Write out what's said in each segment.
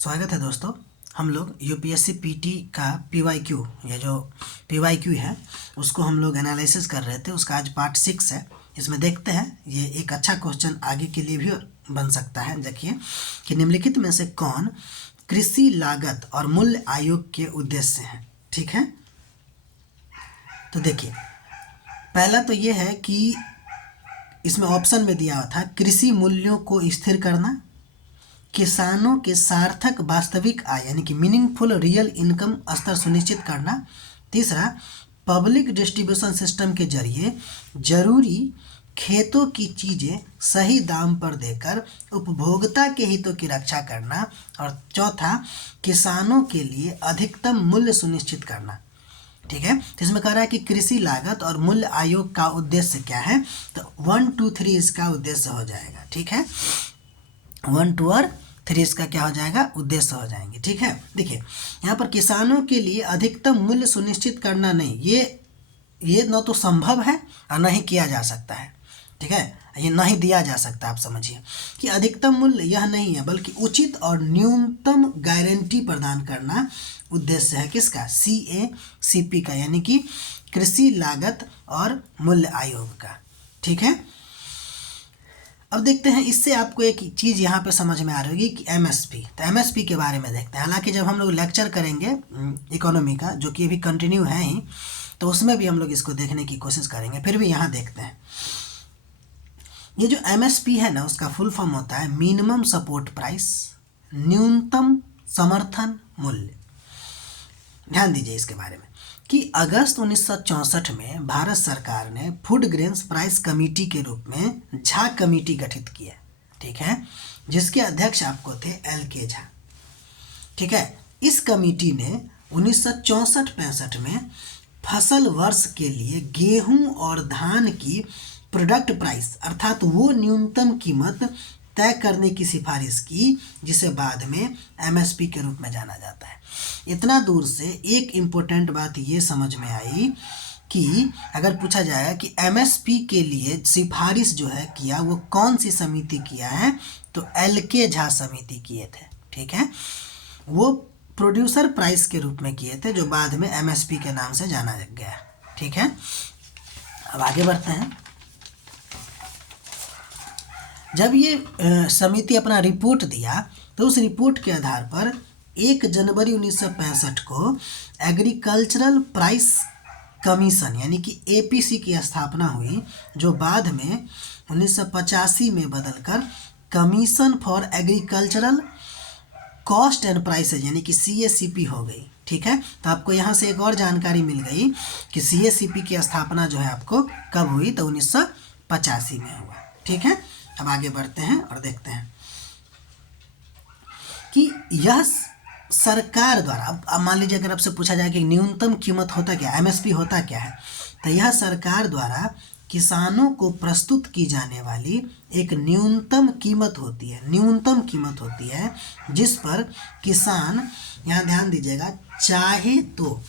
स्वागत है दोस्तों। हम लोग यूपीएससी पीटी का पीवाईक्यू, ये जो पीवाईक्यू है उसको हम लोग एनालिसिस कर रहे थे। उसका आज पार्ट 6 है। इसमें देखते हैं, ये एक अच्छा क्वेश्चन आगे के लिए भी बन सकता है। देखिए कि निम्नलिखित में से कौन कृषि लागत और मूल्य आयोग के उद्देश्य हैं। ठीक है, तो देखिए पहला तो ये है कि इसमें ऑप्शन में दिया हुआ था कृषि मूल्यों को स्थिर करना, किसानों के सार्थक वास्तविक आय यानी कि मीनिंगफुल रियल इनकम स्तर सुनिश्चित करना, तीसरा पब्लिक डिस्ट्रीब्यूशन सिस्टम के जरिए जरूरी खेतों की चीज़ें सही दाम पर देकर उपभोक्ता के हितों की रक्षा करना, और चौथा किसानों के लिए अधिकतम मूल्य सुनिश्चित करना। ठीक है, तो इसमें कह रहा है कि कृषि लागत और मूल्य आयोग का उद्देश्य क्या है, तो 1, 2, 3 इसका उद्देश्य हो जाएगा। ठीक है, 1, 2 और 3 इसका क्या हो जाएगा, उद्देश्य हो जाएंगे। ठीक है, देखिए यहाँ पर किसानों के लिए अधिकतम मूल्य सुनिश्चित करना नहीं, ये न तो संभव है और न ही किया जा सकता है। ठीक है, ये नहीं दिया जा सकता। आप समझिए कि अधिकतम मूल्य यह नहीं है, बल्कि उचित और न्यूनतम गारंटी प्रदान करना उद्देश्य है किसका, CACP का, यानी कि कृषि लागत और मूल्य आयोग का। ठीक है, अब देखते हैं, इससे आपको एक चीज़ यहाँ पे समझ में आ रही होगी कि MSP, तो MSP के बारे में देखते हैं। हालांकि जब हम लोग लेक्चर करेंगे इकोनॉमी का, जो कि अभी कंटिन्यू है ही, तो उसमें भी हम लोग इसको देखने की कोशिश करेंगे। फिर भी यहाँ देखते हैं, ये जो MSP है ना, उसका फुल फॉर्म होता है मिनिमम सपोर्ट प्राइस, न्यूनतम समर्थन मूल्य। ध्यान दीजिए इसके बारे में कि अगस्त 1964 में भारत सरकार ने फूड ग्रेन्स प्राइस कमेटी के रूप में झा कमेटी गठित की है। ठीक है, जिसके अध्यक्ष आपको थे LK झा। ठीक है, इस कमेटी ने 1964-65 में फसल वर्ष के लिए गेहूं और धान की प्रोडक्ट प्राइस अर्थात वो न्यूनतम कीमत तय करने की सिफारिश की, जिसे बाद में MSP के रूप में जाना जाता है। इतना दूर से एक इम्पोर्टेंट बात ये समझ में आई कि अगर पूछा जाए कि MSP के लिए सिफारिश जो है किया, वो कौन सी समिति किया है, तो LK झा समिति किए थे। ठीक है, वो प्रोड्यूसर प्राइस के रूप में किए थे, जो बाद में MSP के नाम से जाना गया। ठीक है, अब आगे बढ़ते हैं। जब ये समिति अपना रिपोर्ट दिया, तो उस रिपोर्ट के आधार पर 1 जनवरी 1965 को एग्रीकल्चरल प्राइस कमीशन यानी कि APC की स्थापना हुई, जो बाद में 1985 में बदलकर commission for agricultural cost and prices यानी कि CACP हो गई। ठीक है, तो आपको यहाँ से एक और जानकारी मिल गई कि CACP की स्थापना जो है आपको कब हुई, तो 1985 में हुआ। ठीक है, अब आगे बढ़ते हैं और देखते हैं कि यह सरकार द्वारा, अब मान लीजिए अगर आपसे पूछा जाए कि न्यूनतम कीमत होता क्या, MSP होता क्या है, तो यह सरकार द्वारा किसानों को प्रस्तुत की जाने वाली एक न्यूनतम कीमत होती है, न्यूनतम कीमत होती है जिस पर किसान, यहाँ ध्यान दीजिएगा, चाहे तो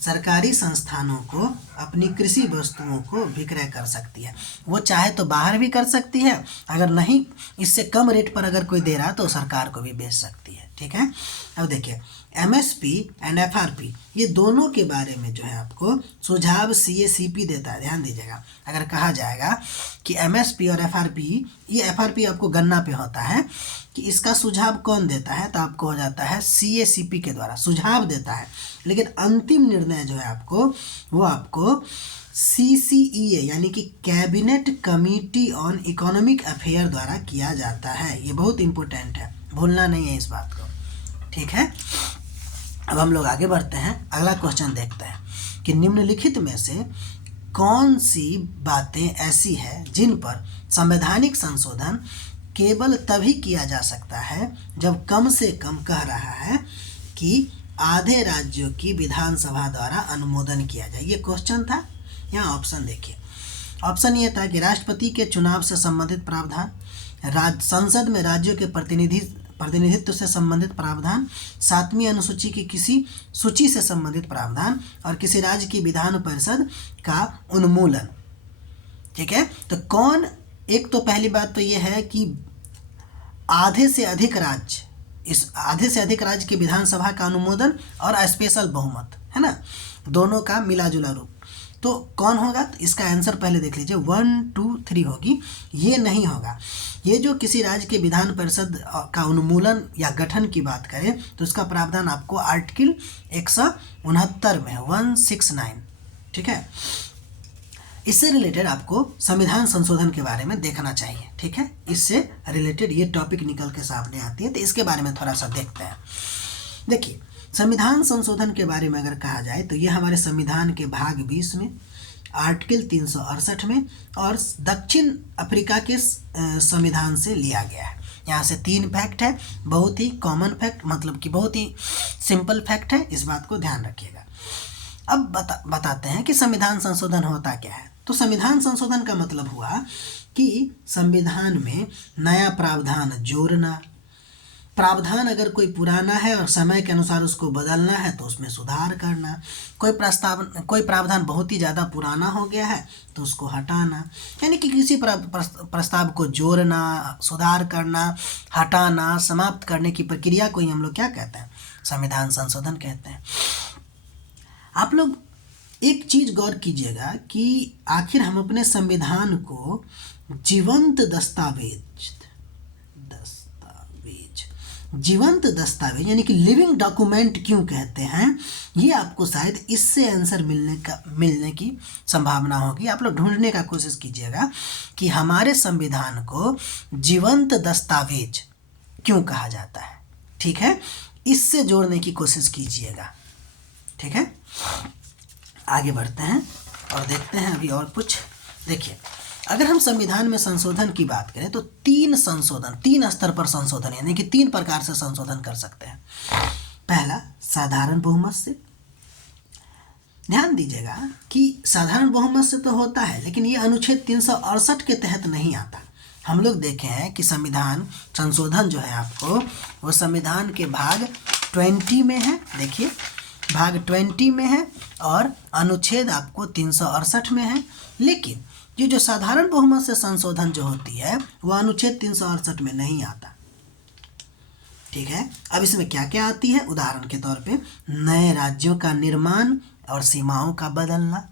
सरकारी संस्थानों को अपनी कृषि वस्तुओं को विक्रय कर सकती है। वो चाहे तो बाहर भी कर सकती है, अगर नहीं इससे कम रेट पर अगर कोई दे रहा है तो सरकार को भी बेच सकती है। ठीक है, अब देखिए MSP एंड FRP ये दोनों के बारे में जो है आपको सुझाव CACP देता है। ध्यान दीजिएगा, अगर कहा जाएगा कि MSP और FRP, ये FRP आपको गन्ना पे होता है, कि इसका सुझाव कौन देता है, तो आपको हो जाता है CACP के द्वारा सुझाव देता है, लेकिन अंतिम निर्णय जो है आपको, वो आपको CCEA यानी कि cabinet committee on economic affair द्वारा किया जाता है। ये बहुत इंपॉर्टेंट है, भूलना नहीं है इस बात को। ठीक है, अब हम लोग आगे बढ़ते हैं, अगला क्वेश्चन देखते हैं कि निम्नलिखित में से कौन सी बातें ऐसी हैं जिन पर संवैधानिक संशोधन केवल तभी किया जा सकता है जब कम से कम कह रहा है कि आधे राज्यों की विधानसभा द्वारा अनुमोदन किया जाए। ये क्वेश्चन था। यहाँ ऑप्शन देखिए, ऑप्शन ये था कि राष्ट्रपति के चुनाव से संबंधित प्रावधान, संसद में राज्यों के प्रतिनिधित्व से संबंधित प्रावधान, 7वीं अनुसूची की किसी सूची से संबंधित प्रावधान, और किसी राज्य की विधान परिषद का उन्मूलन। ठीक है, तो कौन, एक तो पहली बात तो ये है कि आधे से अधिक राज्य इस आधे से अधिक राज्य की विधानसभा का अनुमोदन और स्पेशल बहुमत, है ना, दोनों का मिला जुला रूप। तो कौन होगा? तो इसका आंसर पहले देख लीजिए, 1 2 3 होगी, ये नहीं होगा। ये जो किसी राज्य के विधान परिषद का उन्मूलन या गठन की बात करें तो इसका प्रावधान आपको आर्टिकल 169 में है, 169, ठीक है। इससे रिलेटेड आपको संविधान संशोधन के बारे में देखना चाहिए, ठीक है। इससे रिलेटेड ये टॉपिक निकल के सामने आती है, तो इसके बारे में थोड़ा सा देखते हैं। देखिए, संविधान संशोधन के बारे में अगर कहा जाए तो ये हमारे संविधान के भाग 20 में, आर्टिकल 368 में और दक्षिण अफ्रीका के संविधान से लिया गया है। यहाँ से 3 फैक्ट है, बहुत ही कॉमन फैक्ट, मतलब कि बहुत ही सिंपल फैक्ट है, इस बात को ध्यान रखिएगा। अब बताते हैं कि संविधान संशोधन होता क्या है। तो संविधान संशोधन का मतलब हुआ कि संविधान में नया प्रावधान जोड़ना, प्रावधान अगर कोई पुराना है और समय के अनुसार उसको बदलना है तो उसमें सुधार करना, कोई प्रावधान बहुत ही ज़्यादा पुराना हो गया है तो उसको हटाना, यानी कि किसी प्रस्ताव को जोड़ना, सुधार करना, हटाना, समाप्त करने की प्रक्रिया को ही हम लोग क्या कहते हैं? संविधान संशोधन कहते हैं। आप लोग एक चीज़ गौर कीजिएगा कि आखिर हम अपने संविधान को जीवंत दस्तावेज यानी कि लिविंग डॉक्यूमेंट क्यों कहते हैं, ये आपको शायद इससे आंसर मिलने की संभावना होगी। आप लोग ढूंढने का कोशिश कीजिएगा कि हमारे संविधान को जीवंत दस्तावेज क्यों कहा जाता है, ठीक है। इससे जोड़ने की कोशिश कीजिएगा, ठीक है। आगे बढ़ते हैं और देखते हैं अभी और कुछ। देखिए, अगर हम संविधान में संशोधन की बात करें तो 3 स्तर पर संशोधन, यानी कि 3 प्रकार से संशोधन कर सकते हैं। पहला, साधारण बहुमत से। ध्यान दीजिएगा कि साधारण बहुमत से तो होता है, लेकिन ये अनुच्छेद 368 के तहत नहीं आता। हम लोग देखे हैं कि संविधान संशोधन जो है आपको, वो संविधान के भाग 20 में है। देखिए, भाग 20 में है और अनुच्छेद आपको 368 में है। लेकिन ये जो साधारण बहुमत से संशोधन जो होती है वो अनुच्छेद 368 में नहीं आता, ठीक है। अब इसमें क्या क्या आती है? उदाहरण के तौर पे नए राज्यों का निर्माण और सीमाओं का बदलना,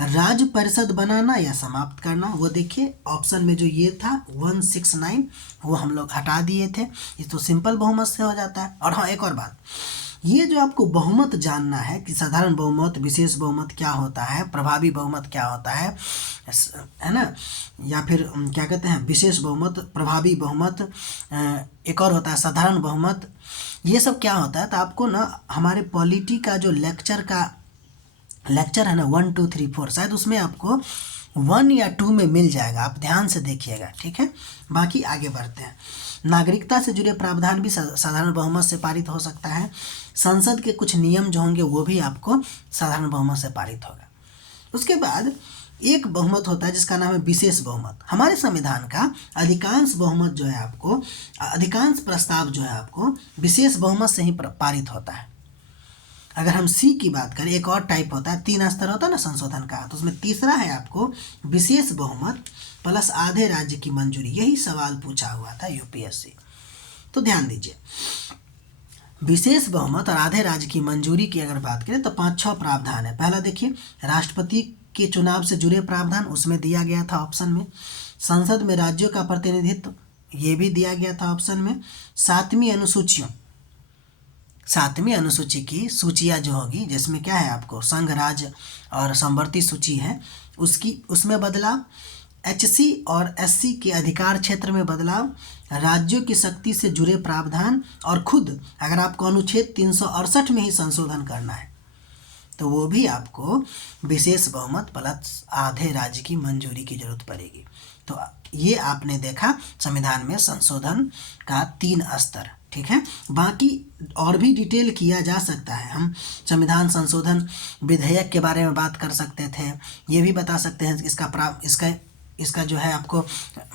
राज्य परिषद बनाना या समाप्त करना। वो देखिए ऑप्शन में जो ये था 169, वो हम लोग हटा दिए थे। ये तो सिंपल बहुमत से हो जाता है। और हाँ, एक और बात, ये जो आपको बहुमत जानना है कि साधारण बहुमत, विशेष बहुमत क्या होता है, प्रभावी बहुमत क्या होता है ना, या फिर क्या कहते हैं विशेष बहुमत, प्रभावी बहुमत, एक और होता है साधारण बहुमत, ये सब क्या होता है, तो आपको ना हमारे पॉलिटी का जो लेक्चर है ना 1 2 3 4, शायद उसमें आपको 1 या 2 में मिल जाएगा, आप ध्यान से देखिएगा, ठीक है। बाकी आगे बढ़ते हैं। नागरिकता से जुड़े प्रावधान भी साधारण बहुमत से पारित हो सकता है। संसद के कुछ नियम जो होंगे वो भी आपको साधारण बहुमत से पारित होगा। उसके बाद एक बहुमत होता है जिसका नाम है विशेष बहुमत। हमारे संविधान का अधिकांश बहुमत जो है आपको, अधिकांश प्रस्ताव जो है आपको विशेष बहुमत से ही पारित होता है। अगर हम सी की बात करें, एक और टाइप होता है, 3 स्तर होता है ना संशोधन का, तो उसमें तीसरा है आपको विशेष बहुमत प्लस आधे राज्य की मंजूरी। यही सवाल पूछा हुआ था यूपीएससी, तो ध्यान दीजिए। विशेष बहुमत और आधे राज्य की मंजूरी की अगर बात करें तो 5-6 प्रावधान है। पहला देखिए, राष्ट्रपति के चुनाव से जुड़े प्रावधान, उसमें दिया गया था ऑप्शन में। संसद में राज्यों का प्रतिनिधित्व, ये भी दिया गया था ऑप्शन में। 7वीं अनुसूची की सूचियाँ जो होगी, जिसमें क्या है आपको संघ, राज्य और संवर्ती सूची है, उसमें बदलाव। एचसी और एससी के अधिकार क्षेत्र में बदलाव, राज्यों की शक्ति से जुड़े प्रावधान, और खुद अगर आपको अनुच्छेद 368 में ही संशोधन करना है तो वो भी आपको विशेष बहुमत प्लस आधे राज्य की मंजूरी की जरूरत पड़ेगी। तो ये आपने देखा संविधान में संशोधन का 3 स्तर, ठीक है। बाकी और भी डिटेल किया जा सकता है। हम संविधान संशोधन विधेयक के बारे में बात कर सकते थे, ये भी बता सकते हैं इसका जो है आपको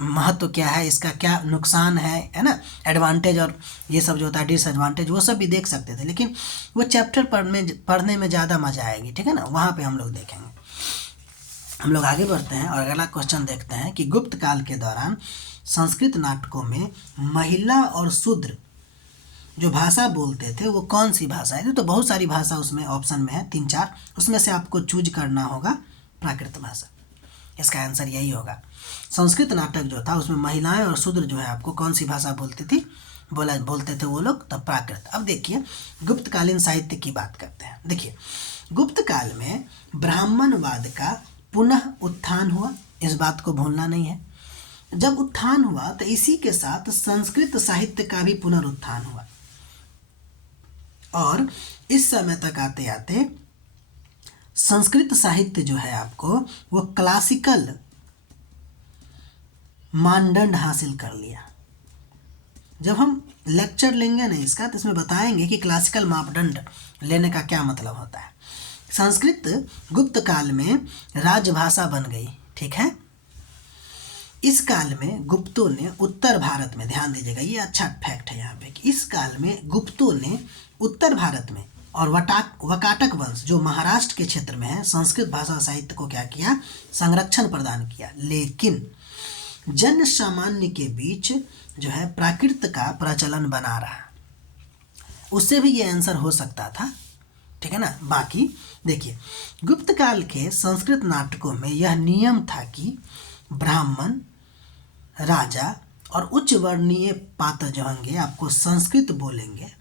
महत्व क्या है, इसका क्या नुकसान है ना, एडवांटेज और ये सब जो होता है डिसएडवांटेज, वो सब भी देख सकते थे। लेकिन वो चैप्टर पढ़ने में ज़्यादा मज़ा आएगी, ठीक है ना, वहाँ पे हम लोग देखेंगे। हम लोग आगे बढ़ते हैं और अगला क्वेश्चन देखते हैं कि गुप्त काल के दौरान संस्कृत नाटकों में महिला और शूद्र जो भाषा बोलते थे वो कौन सी भाषा थी? तो बहुत सारी भाषा उसमें ऑप्शन में है, 3-4, उसमें से आपको चूज करना होगा प्राकृत भाषा। इसका आंसर यही होगा। संस्कृत नाटक जो था उसमें महिलाएं और शूद्र जो है आपको कौन सी भाषा बोलती थी? बोलते थे वो लोग तब प्राकृत। अब देखिए गुप्तकालीन साहित्य की बात करते हैं। देखिए गुप्त काल में ब्राह्मणवाद का पुनः उत्थान हुआ, इस बात को भूलना नहीं है। जब उत्थान हुआ तो इसी के साथ संस्कृत साहित्य का भी पुनरुत्थान हुआ, और इस समय तक आते आते संस्कृत साहित्य जो है आपको वो क्लासिकल मानदंड हासिल कर लिया। जब हम लेक्चर लेंगे ना इसका तो इसमें बताएंगे कि क्लासिकल मापदंड लेने का क्या मतलब होता है। संस्कृत गुप्त काल में राजभाषा बन गई, ठीक है। इस काल में गुप्तों ने उत्तर भारत में, ध्यान दीजिएगा ये अच्छा फैक्ट है यहाँ पे, कि इस काल में गुप्तों ने उत्तर भारत में और वकाटक वंश जो महाराष्ट्र के क्षेत्र में है संस्कृत भाषा साहित्य को क्या किया? संरक्षण प्रदान किया। लेकिन जन सामान्य के बीच जो है प्राकृत का प्रचलन बना रहा, उससे भी ये आंसर हो सकता था, ठीक है ना। बाकी देखिए गुप्त काल के संस्कृत नाटकों में यह नियम था कि ब्राह्मण, राजा और उच्च वर्णीय पात्र जो होंगे आपको संस्कृत बोलेंगे,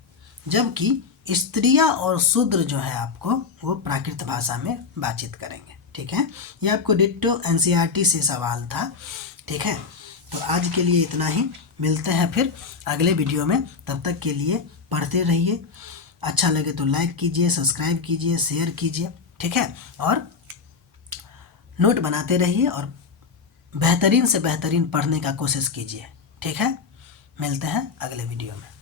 जबकि स्त्रियां और शूद्र जो है आपको वो प्राकृत भाषा में बातचीत करेंगे, ठीक है। ये आपको डिट्टो एनसीईआरटी से सवाल था, ठीक है। तो आज के लिए इतना ही, मिलते हैं फिर अगले वीडियो में। तब तक के लिए पढ़ते रहिए, अच्छा लगे तो लाइक कीजिए, सब्सक्राइब कीजिए, शेयर कीजिए, ठीक है। और नोट बनाते रहिए और बेहतरीन से बेहतरीन पढ़ने का कोशिश कीजिए, ठीक है। मिलते हैं अगले वीडियो में।